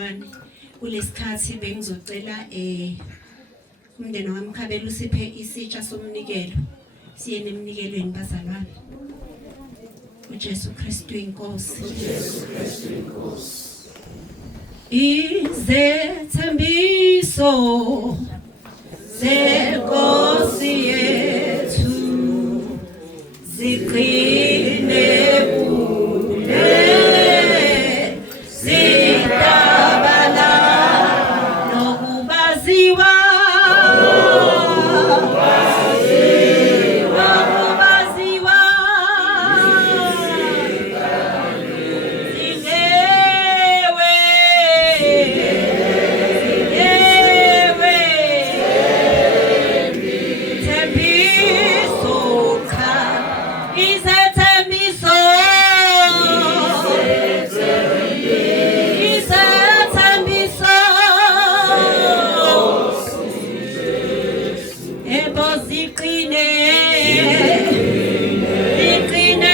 bazalwane kulesikhathi bengizocela umndeni wamkhabela usiphe isitsha somnikelo siye nemnikelweni bazalwane uJesu Kristu inkosi izethembiso zenkosi yethu ziqine kude zidabala nokubaziwa ziqine